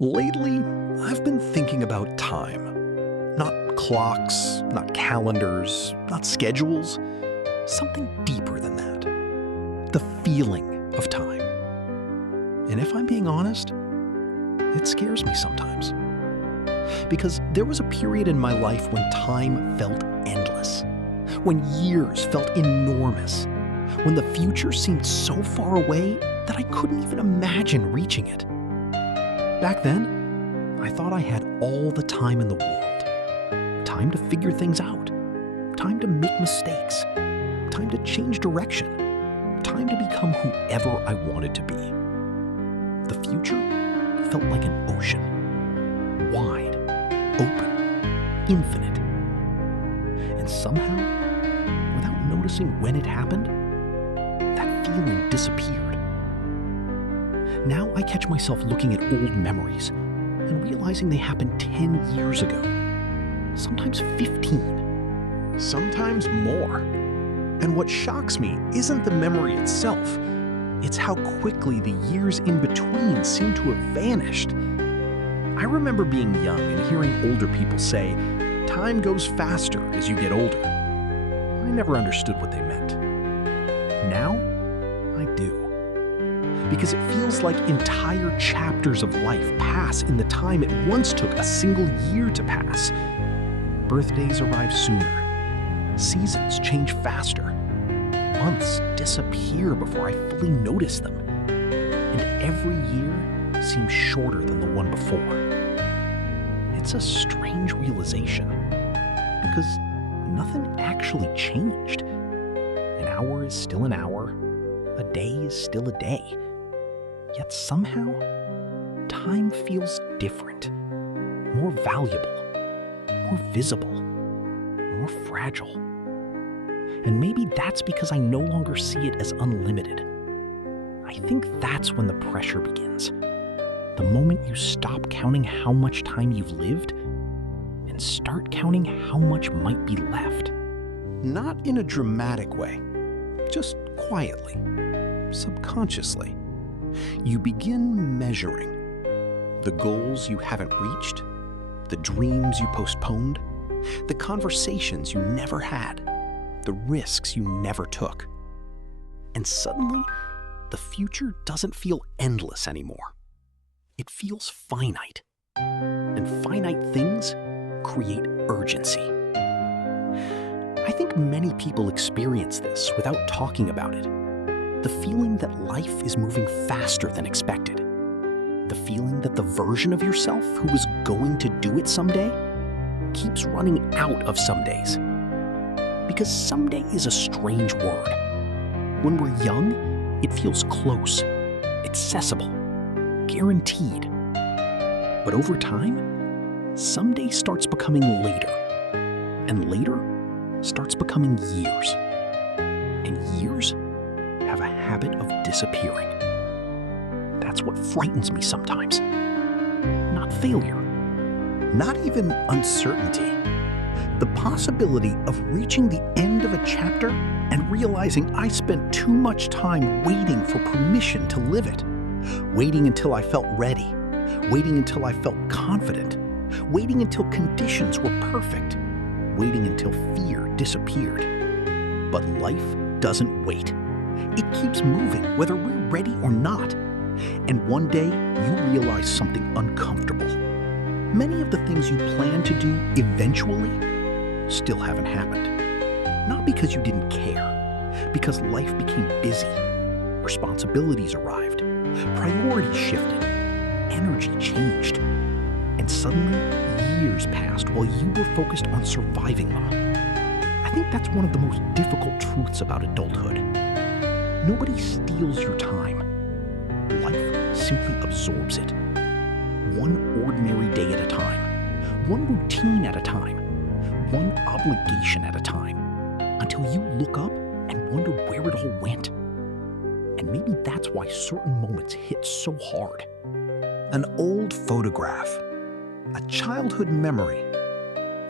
Lately, I've been thinking about time. Not clocks, not calendars, not schedules. Something deeper than that. The feeling of time. And if I'm being honest, it scares me sometimes. Because there was a period in my life when time felt endless. When years felt enormous. When the future seemed so far away that I couldn't even imagine reaching it. Back then, I thought I had all the time in the world. Time to figure things out. Time to make mistakes. Time to change direction. Time to become whoever I wanted to be. The future felt like an ocean. Wide, open, infinite. And somehow, without noticing when it happened, that feeling disappeared. Now I catch myself looking at old memories and realizing they happened 10 years ago, sometimes 15, sometimes more. And what shocks me isn't the memory itself, it's how quickly the years in between seem to have vanished. I remember being young and hearing older people say, "Time goes faster as you get older." I never understood what they meant. Now, I do. Because it feels like entire chapters of life pass in the time it once took a single year to pass. Birthdays arrive sooner. Seasons change faster. Months disappear before I fully notice them. And every year seems shorter than the one before. It's a strange realization. Because nothing actually changed. An hour is still an hour. A day is still a day. Yet somehow, time feels different, more valuable, more visible, more fragile. And maybe that's because I no longer see it as unlimited. I think that's when the pressure begins. The moment you stop counting how much time you've lived and start counting how much might be left. Not in a dramatic way, just quietly, subconsciously. You begin measuring the goals you haven't reached, the dreams you postponed, the conversations you never had, the risks you never took. And suddenly, the future doesn't feel endless anymore. It feels finite. And finite things create urgency. I think many people experience this without talking about it. The feeling that life is moving faster than expected. The feeling that the version of yourself who was going to do it someday keeps running out of some days. Because someday is a strange word. When we're young, it feels close, accessible, guaranteed. But over time, someday starts becoming later. And later starts becoming years. And years have a habit of disappearing. That's what frightens me sometimes. Not failure. Not even uncertainty. The possibility of reaching the end of a chapter and realizing I spent too much time waiting for permission to live it. Waiting until I felt ready. Waiting until I felt confident. Waiting until conditions were perfect. Waiting until fear disappeared. But life doesn't wait. It keeps moving whether we're ready or not. And one day, you realize something uncomfortable. Many of the things you plan to do eventually still haven't happened. Not because you didn't care, because life became busy. Responsibilities arrived. Priorities shifted. Energy changed. And suddenly, years passed while you were focused on surviving them. I think that's one of the most difficult truths about adulthood. Nobody steals your time. Life simply absorbs it. One ordinary day at a time. One routine at a time. One obligation at a time. Until you look up and wonder where it all went. And maybe that's why certain moments hit so hard. An old photograph. A childhood memory.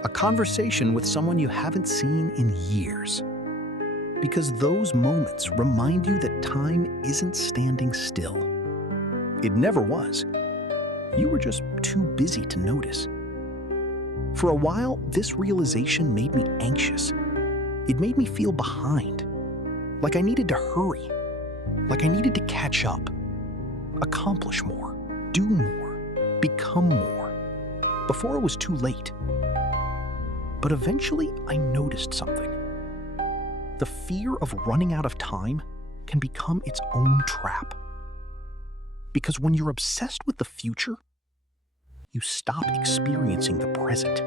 A conversation with someone you haven't seen in years. Because those moments remind you that time isn't standing still. It never was. You were just too busy to notice. For a while, this realization made me anxious. It made me feel behind, like I needed to hurry, like I needed to catch up, accomplish more, do more, become more, before it was too late. But eventually, I noticed something. The fear of running out of time can become its own trap. Because when you're obsessed with the future, you stop experiencing the present.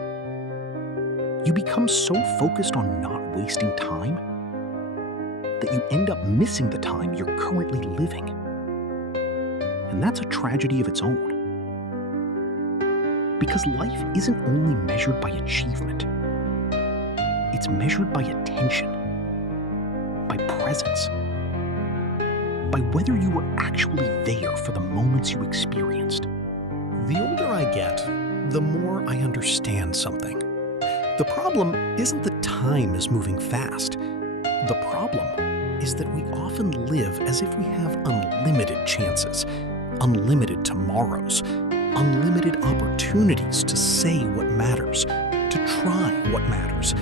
You become so focused on not wasting time that you end up missing the time you're currently living. And that's a tragedy of its own. Because life isn't only measured by achievement. It's measured by attention, by presence, by whether you were actually there for the moments you experienced. The older I get, the more I understand something. The problem isn't that time is moving fast. The problem is that we often live as if we have unlimited chances, unlimited tomorrows, unlimited opportunities to say what matters, to try what matters,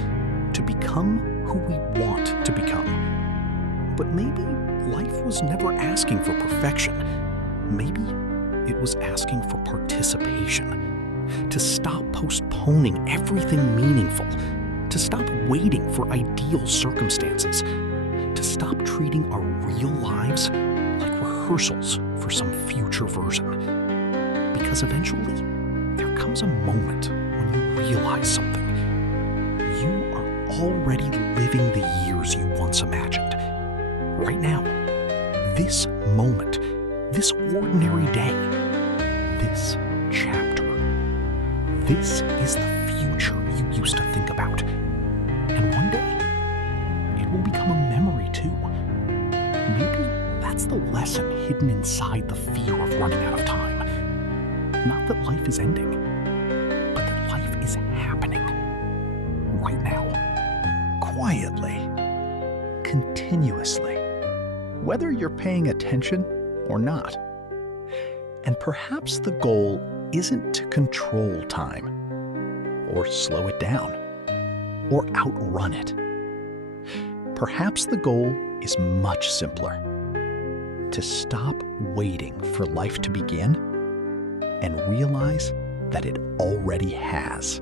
to become who we want to become. But maybe life was never asking for perfection. Maybe it was asking for participation, to stop postponing everything meaningful, to stop waiting for ideal circumstances, to stop treating our real lives like rehearsals for some future version. Because eventually, there comes a moment when you realize something. You are already living the years you once imagined. Right now, this moment, this ordinary day, this chapter. This is the future you used to think about. And one day, it will become a memory too. Maybe that's the lesson hidden inside the fear of running out of time. Not that life is ending, but that life is happening right now. Quietly, continuously, whether you're paying attention or not. And perhaps the goal isn't to control time, or slow it down, or outrun it. Perhaps the goal is much simpler. To stop waiting for life to begin and realize that it already has.